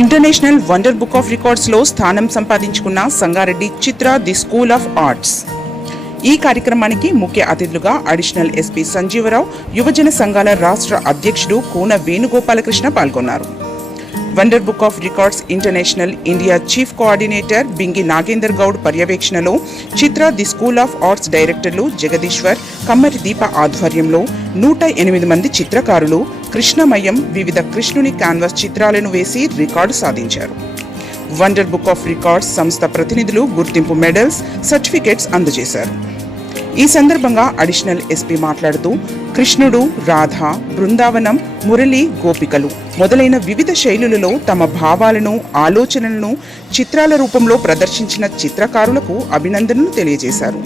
International wonder book of రికార్డ్స్లో స్థానం సంపాదించుకున్న సంగారెడ్డి చిత్ర the school of arts. ఈ కార్యక్రమానికి ముఖ్య అతిథులుగా అడిషనల్ ఎస్పీ సంజీవరావు, యువజన సంఘాల రాష్ట్ర అధ్యక్షుడు కూన వేణుగోపాలకృష్ణ పాల్గొన్నారు. Wonder book of records international India chief coordinator Bingi Nagender Goud పర్యవేక్షణలో చిత్ర ది స్కూల్ ఆఫ్ ఆర్ట్స్ డైరెక్టర్లు జగదీశ్వర్, కమ్మరి దీప ఆధ్వర్యంలో 108 మంది చిత్రకారులు కృష్ణమయం వివిధ కృష్ణుని క్యాన్వాస్ చిత్రాలను వేసి రికార్డు సాధించారు. వండర్ బుక్ ఆఫ్ రికార్డ్స్ సంస్థ ప్రతినిధులు గుర్తింపు మెడల్స్, సర్టిఫికెట్స్ అందజేశారు. ఈ సందర్భంగా అడిషనల్ ఎస్పీ మాట్లాడుతూ కృష్ణుడు, రాధ, బృందావనం, మురళి, గోపికలు మొదలైన వివిధ శైలులలో తమ భావాలను, ఆలోచనలను చిత్రాల రూపంలో ప్రదర్శించిన చిత్రకారులకు అభినందనలు తెలియజేశారు.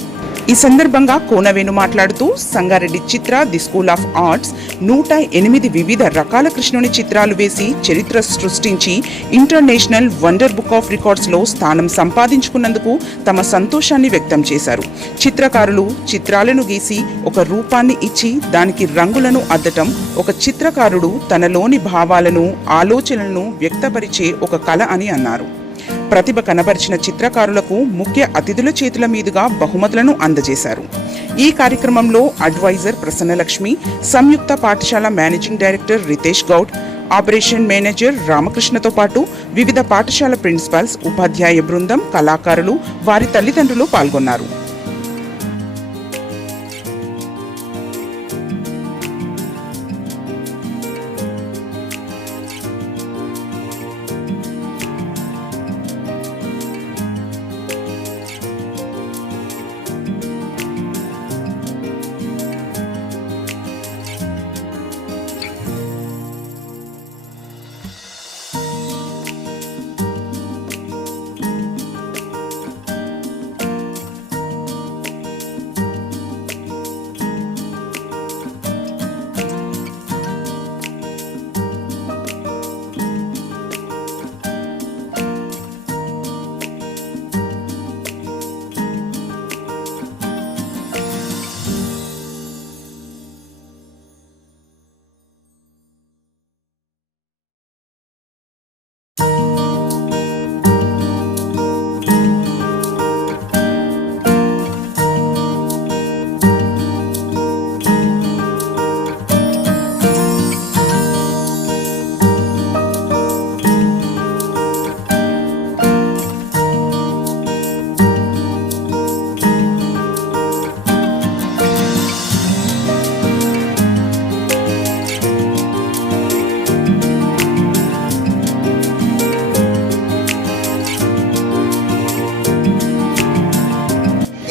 ఈ సందర్భంగా కోనవేణు మాట్లాడుతూ సంగారెడ్డి చిత్ర ది స్కూల్ ఆఫ్ ఆర్ట్స్ 108 వివిధ రకాల కృష్ణుని చిత్రాలు వేసి చరిత్ర సృష్టించి ఇంటర్నేషనల్ వండర్ బుక్ ఆఫ్ రికార్డ్స్లో స్థానం సంపాదించుకున్నందుకు తమ సంతోషాన్ని వ్యక్తం చేశారు. చిత్రకారులు చిత్రాలను గీసి ఒక రూపాన్ని ఇచ్చి దానికి రంగులను అద్దటం ఒక చిత్రకారుడు తనలోని భావాలను, ఆలోచనలను వ్యక్తపరిచే ఒక కళ అని అన్నారు. ప్రతిభ కనబరిచిన చిత్రకారులకు ముఖ్య అతిథుల చేతుల మీదుగా బహుమతులను అందజేశారు. ఈ కార్యక్రమంలో అడ్వైజర్ ప్రసన్నలక్ష్మి, సంయుక్త పాఠశాల managing director Ritesh Goud, operation manager రామకృష్ణతో పాటు వివిధ పాఠశాల ప్రిన్సిపాల్స్, ఉపాధ్యాయ బృందం, కళాకారులు, వారి తల్లిదండ్రులు పాల్గొన్నారు.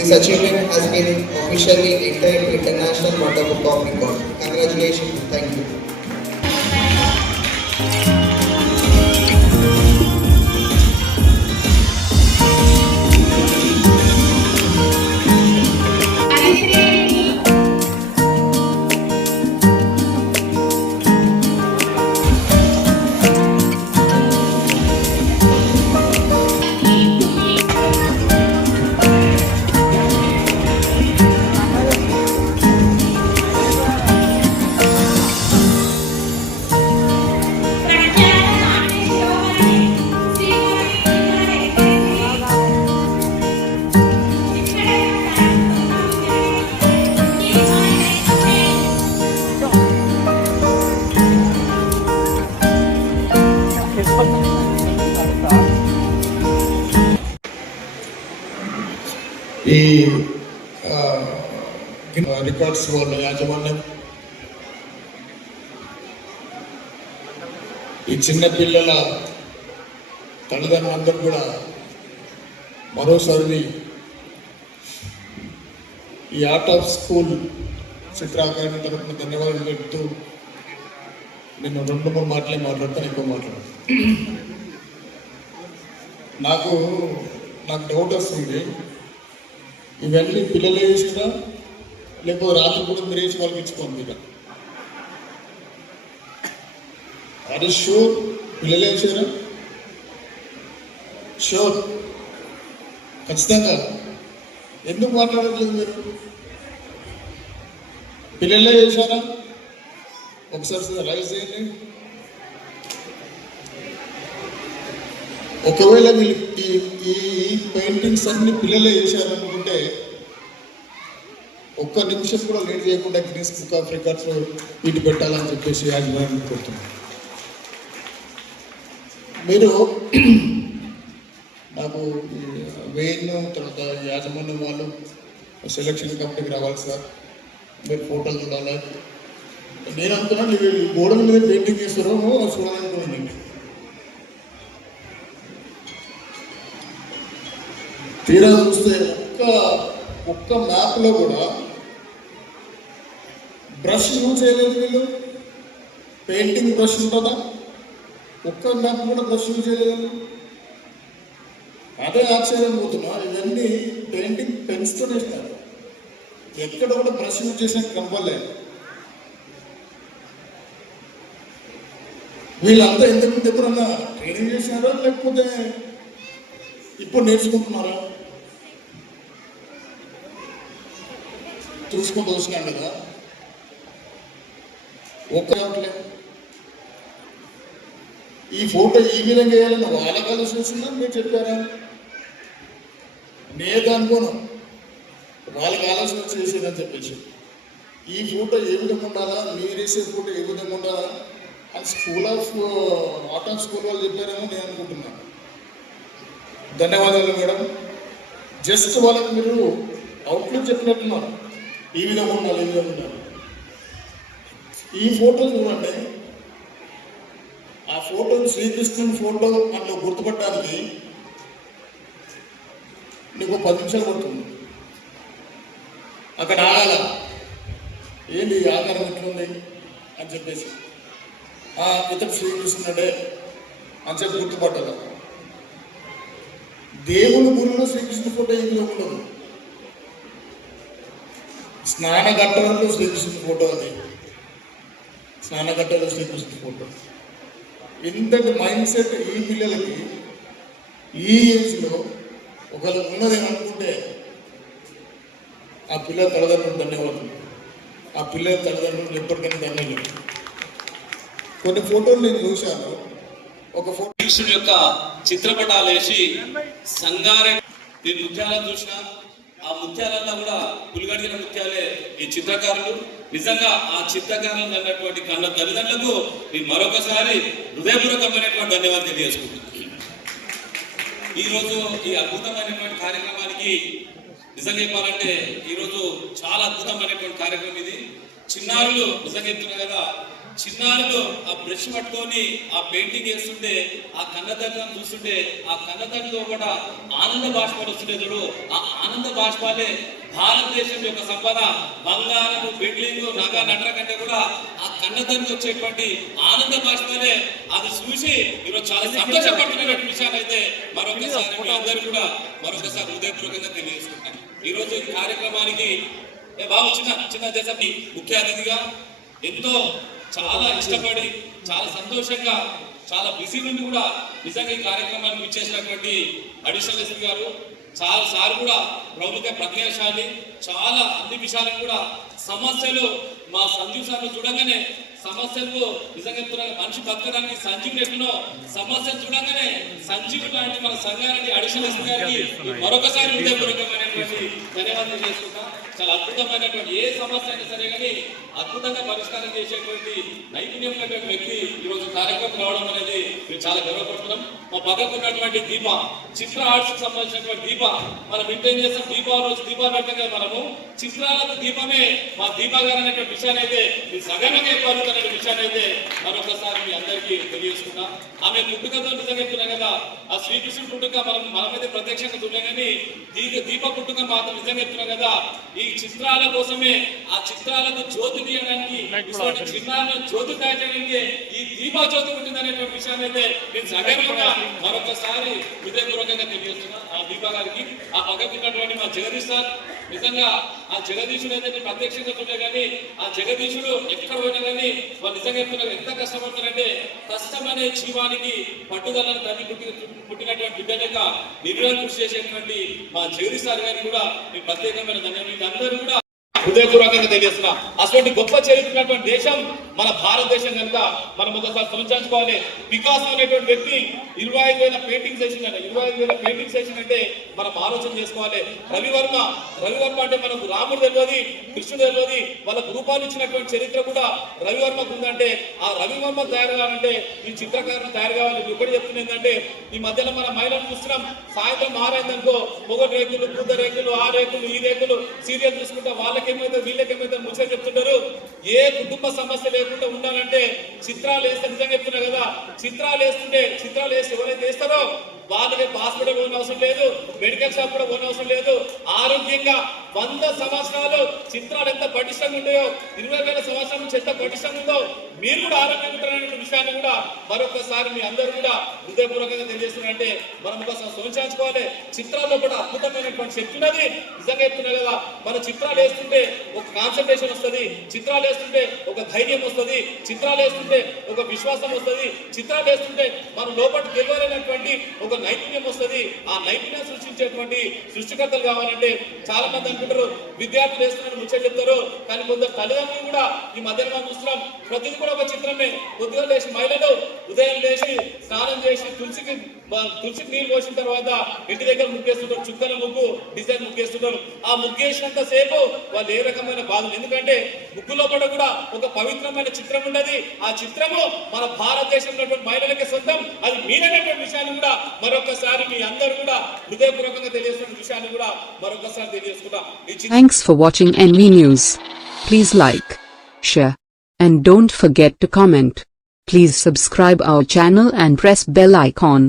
This achievement has been officially entered into International Wonder Book of Records. Congratulations. Thank you. ఈ రికార్డ్స్ వాళ్ళ యాజమాన్యం, ఈ చిన్న పిల్లల తల్లిదండ్రులందరూ కూడా మరోసారి ఈ ఆర్ట్ ఆఫ్ స్కూల్ చిత్రాకారుని తరఫున ధన్యవాదాలు చెప్తూ నేను 2-3 మాటలే మాట్లాడతాను, ఎక్కువ మాట్లాడతాను. నాకు డౌట్ వస్తుంది, ఇవన్నీ పిల్లలు వేసినా లేకపోతే రాత్రి కూడా మీరు వేసి వాళ్ళకి ఇచ్చుకోండి. ఇక అది షూర్ పిల్లలు వేసారా? షూర్, ఖచ్చితంగా. ఎందుకు మాట్లాడట్లేదు మీరు? పిల్లలే వేసారా? ఒకసారి రైజ్ చేయండి. ఒకవేళ వీళ్ళు ఈ పెయింటింగ్స్ అన్ని పిల్లలే వేసారనుకుంటే ఒక్క నిమిషం కూడా లేట్ చేయకుండా గిన్నెస్ బుక్ ఆఫ్ రికార్డ్స్లో వీటి పెట్టాలని చెప్పేసి యాజమాన్యం కోరుతున్నాను. మీరు నాకు వేయిన్ తర్వాత యాజమాన్యం వాళ్ళు సెలక్షన్ కమిటీకి రావాలి సార్, మీరు ఫోటోలు చూడాలి. నేను అనుకున్నాను మీరు గోడల మీద పెయింటింగ్ చేస్తారో చూడాలనుకోండి. తీరా చూస్తే ఒక్క మ్యాప్లో కూడా బ్రష్ యూజ్ చేయలేదు వీళ్ళు. పెయింటింగ్ బ్రష్ ఉంటుందా? ఒక్క మ్యాప్ కూడా బ్రష్ యూజ్ చేయలేదు. అదే ఆశ్చర్యం పోతున్నా. ఇవన్నీ పెయింటింగ్ పెన్స్తో వేస్తారు, ఎక్కడ కూడా బ్రష్ యూజ్ చేసినట్టు కనపడలేదు. వీళ్ళంతా ఇంతకుముందు ఎప్పుడన్నా ట్రైనింగ్ చేసినారా లేకపోతే ఇప్పుడు నేర్చుకుంటున్నారా? చూసుకుంటూ వచ్చినాం కదా, ఒక్కట్లే ఈ ఫోటో ఈ విధంగా వేయాలని వాళ్ళకి ఆలోచన వచ్చిందని మీరు చెప్పారా? నేను అనుకోను వాళ్ళకి ఆలోచన చేసేదని చెప్పేసి. ఈ ఫోటో ఏ విధంగా ఉండాలా, మీరు వేసే ఫోటో ఏ విధంగా ఉండాలా అని ఆర్ట్ ఆఫ్ స్కూల్ వాళ్ళు చెప్పారేమో నేను అనుకుంటున్నాను. ధన్యవాదాలు మేడం. జస్ట్ వాళ్ళకి మీరు అవుట్లుక్ చెప్పినట్టున్నారు, ఈ విధంగా ఉండాలి, ఈ విధంగా ఉండాలి. ఈ ఫోటో చూడండి, ఆ ఫోటో శ్రీకృష్ణుని ఫోటో అట్లా గుర్తుపట్టడానికి నీకు 10 నిమిషాలు పడుతుంది. అక్కడ ఆగాల ఏంటి ఆకారం ఎట్లుంది అని చెప్పేసి, ఇతడు శ్రీకృష్ణుడే అని చెప్పి గుర్తుపట్టాలి. దేవుని గురిలో శ్రీకృష్ణ ఫోటో ఏమి ఉండదు. స్నానఘట్టంలో శ్రీకృష్ణ ఫోటో, అది స్నానఘట్టంలో శ్రీకృష్ణ ఫోటో. ఇంతటి మైండ్ సెట్ ఈ పిల్లలకి ఈ ఏజ్లో ఒకళ్ళు ఉన్నది అనుకుంటే ఆ పిల్లల తల్లిదండ్రులు ధన్యవాదాలు. ఆ పిల్లల తల్లిదండ్రులు ఎప్పటికైనా ధన్యవాదాలు. కొన్ని ఫోటోలు నేను చూశాను. ఒక ఫోటో కృష్ణుడి యొక్క చిత్రపటాలు వేసి సంగారెడ్డి ముత్యాలను చూసిన ఆ ముత్యాలన్నా కూడా పులిగడిగిన ముత్యాలే ఈ చిత్రకారులు. నిజంగా ఆ చిత్రకారులు అన్నటువంటి కన్న తల్లిదండ్రులకు ఈ మరొకసారి హృదయపూర్వకమైనటువంటి ధన్యవాదాలు తెలియజేసుకుంటున్నాను. ఈరోజు ఈ అద్భుతమైనటువంటి కార్యక్రమానికి నిజంగా చెప్పాలంటే ఈరోజు చాలా అద్భుతమైనటువంటి కార్యక్రమం ఇది. చిన్నారులు నిజంగా చెప్తున్నారు కదా, చిన్నారులు ఆ బ్రష్ పట్టుకొని ఆ పెయింటింగ్ వేస్తుంటే, ఆ కన్నతండ్రులను చూస్తుంటే ఆ కన్నతండ్రులు కూడా ఆనంద బాష్పాలు వస్తుంటే చూడు, ఆ ఆనంద బాష్పాలే భారతదేశం యొక్క సంపద. బంగారం, బిల్డింగ్, నగ నట్ర కంటే కూడా ఆ కన్నతండ్రులు వచ్చేటువంటి ఆనంద బాష్పాలే. అది చూసి ఈరోజు చాలా సంతోషపడుతున్నటువంటి విషయాలు అయితే మరొకసారి మీ అందరూ కూడా మరొకసారి హృదయపూర్వకంగా తెలియజేసుకుంటాను. ఈరోజు ఈ కార్యక్రమానికి బాబు చిన్న దేశంకి ముఖ్య అతిథిగా ఎంతో చాలా ఇష్టపడి చాలా సంతోషంగా చాలా బిజీ నుండి కూడా నిజంగా ఈ కార్యక్రమాన్ని ఇచ్చేసినటువంటి అడిషనల్ ఎస్పీ గారు చాలా సార్ కూడా ప్రముఖ ప్రజ్ఞాశాలి. చాలా అన్ని విషయాలను కూడా సమస్యలు మా సంజీవ్ సార్లు చూడగానే సమస్యలు నిజంగా మనిషి బతకడానికి సంజీవుడు ఎట్లనో సమస్యలు చూడగానే సంజీవుడు లాంటి మన సంగారెడ్డి అడిషనల్ ఎస్పీ గారికి మరొకసారి హృదయపూర్వకమైనటువంటి ధన్యవాదాలు చేసుకుంటా. చాలా అద్భుతమైనటువంటి ఏ సమస్య అయినా సరే కానీ అద్భుతంగా పరిష్కారం చేసేటువంటి నైపుణ్యం ఉన్నటువంటి వ్యక్తి ఈరోజు కార్యక్రమం రావడం అనేది మేము చాలా గర్వపడుతున్నాం. మా పక్కకు ఉన్నటువంటి దీప చిత్ర ఆర్ట్స్ కి సంబంధించినటువంటి దీప మనం మెయింటైన్ చేస్తాం. దీపావళి రోజు దీపాలు పెట్టాం కదా మనము, చిత్రాలకు దీపమే మా దీపా గారు అనేటువంటి విషయాన్ని అయితే మీ సగంగా పలుకుతున్న విషయాన్ని అయితే మరొకసారి మీ అందరికీ తెలియజేసుకున్నా. ఆమె పుట్టుకతో నిజంగా చెప్తున్నాం కదా, ఆ శ్రీకృష్ణుడు పుట్టుక మనమైతే ప్రత్యక్షంగా చూడలేం కానీ దీప పుట్టుక మాత్రం నిజంగా చెప్తున్నాం కదా, ఈ చిత్రాల కోసమే ఆ చిత్రాలకు జ్యోతి తీయడానికి చిన్నాలను జ్యోతి తయారడానికి ఈ దీపా జ్యోతి ఉంటుంది అనేటువంటి విషయాన్ని అయితే నేను సగర్వంగా మరొకసారి హృదయపూర్వకంగా తెలియజేస్తున్నా ఆ దీపా గారికి. ఆ పక్కకు ఉన్నటువంటి మా జగదీష్ సార్, నిజంగా ఆ జగదీశుడు అయితే నేను ప్రత్యక్షంగా చూడలే కానీ ఆ జగదీశుడు ఎక్కడ పోయినా కానీ వాళ్ళు నిజంగా చెప్తున్నారు ఎంత కష్టపడతారంటే, కష్టం అనే జీవానికి పట్టుదలను తల్లి పుట్టినటువంటి బిడ్డ లేక నిర్వహణ కృషి చేసేటువంటి మా జగదీష్ సార్ గారికి కూడా మీ ప్రత్యేకమైన ధన్యవాదాలు. అందరూ కూడా హృదయపూర్వకంగా తెలియజేస్తున్నా. అటువంటి గొప్ప చరిత్ర ఉన్నటువంటి దేశం మన భారతదేశం కనుక మనం ఒకసారి సంచారించుకోవాలి. వికాసం అనేటువంటి వ్యక్తి 25,000 పెయింటింగ్స్ వేసిందంటే 25,000 పెయింటింగ్స్ వేసిందంటే మనం ఆలోచన చేసుకోవాలి. రవివర్మ అంటే మనకు రాముడు తెలియదు, కృష్ణుడు తెలియదు, వాళ్ళకు రూపాలు ఇచ్చినటువంటి చరిత్ర కూడా రవివర్మకు ఉందంటే ఆ రవివర్మ తయారు కావాలంటే ఈ చిత్రకారులు తయారు కావాలి. ఇప్పుడు చెప్తున్నా ఏంటంటే ఈ మధ్యలో మన మహిళలు చూస్తున్నాం, సాయంత్రం ఆరైందనుకో పొగ రేకులు, పూత రేకులు, ఆ రేకులు, ఈ రేకులు సీరియల్ చూసుకుంటా వాళ్ళకేమైతే వీళ్ళకేమైతే ముచ్చట చెప్తుంటారు. ఏ కుటుంబ సమస్య లేకుండా ఉండాలంటే చిత్రాలు వేస్తే నిజంగా చెప్తున్నా కదా, చిత్రాలు వేసి ఎవరైతే వేస్తారో వాళ్ళకి హాస్పిటల్ పోని అవసరం లేదు, మెడికల్ షాప్ కూడా పోని అవసరం లేదు. ఆరోగ్యంగా 100 సంవత్సరాలు చిత్రాలు ఎంత పటిష్టంగా ఉంటాయో, 20,000 సంవత్సరాల నుంచి ఎంత పటిష్టంగా ఉందో మీరు కూడా ఆరోగ్యంగా ఉంటారనే విషయాన్ని కూడా మరొకసారి మీ అందరూ కూడా హృదయపూర్వకంగా తెలియజేస్తున్నారంటే మనం ఒకసారి సోచించుకోవాలి. చిత్రాల్లో కూడా అద్భుతమైనటువంటి శక్తి ఉన్నది. నిజంగా చెప్తున్నా కదా, మన చిత్రాలు వేస్తుంటే ఒక కాన్సన్ట్రేషన్ వస్తుంది, చిత్రాలు వేస్తుంటే ఒక ధైర్యం వస్తుంది, చిత్రాలు వేస్తుంటే ఒక విశ్వాసం వస్తుంది, చిత్రాలు వేస్తుంటే మన లోపల తెలియలేనటువంటి ఒక నైపుణ్యం వస్తుంది. ఆ నైపుణ్యం సృష్టించేటువంటి సృష్టికర్తలు కావాలంటే చాలా మంది అనుకుంటారు విద్యార్థులు వేస్తున్నారు ముచ్చట చెప్తారు, కానీ కొందరు తల్లిదండ్రులు కూడా ఈ మధ్యలో మనం చూస్తున్నాం. ప్రతిది కూడా ఒక చిత్రమే. పొద్దుగా లేచి మహిళలు ఉదయం లేచి స్నానం చేసి తులసికి నీళ్ళు పోసిన తర్వాత ఇంటి దగ్గర ముగ్గేస్తుంటారు, చుక్కల ముగ్గు డిజైన్ ముగ్గేస్తుంటారు. ఆ ముగ్గేసినంత సేపు వాళ్ళు ఏ రకమైన బాధలు, ఎందుకంటే ముగ్గులో కూడా ఒక పవిత్రమైన చిత్రం ఉన్నది. ఆ చిత్రము మన భారతదేశంలో మహిళలకే సొంతం. అది మీరైనటువంటి విషయాన్ని కూడా మరొకసారి మీ అందరూ కూడా హృదయపూర్వకంగా తెలియజేస్తున్న విషయాన్ని కూడా మరొకసారి తెలియజేసుకుంటాం. Thanks for watching NV News. Please like, share, and don't forget to comment. Please subscribe our channel and press bell icon.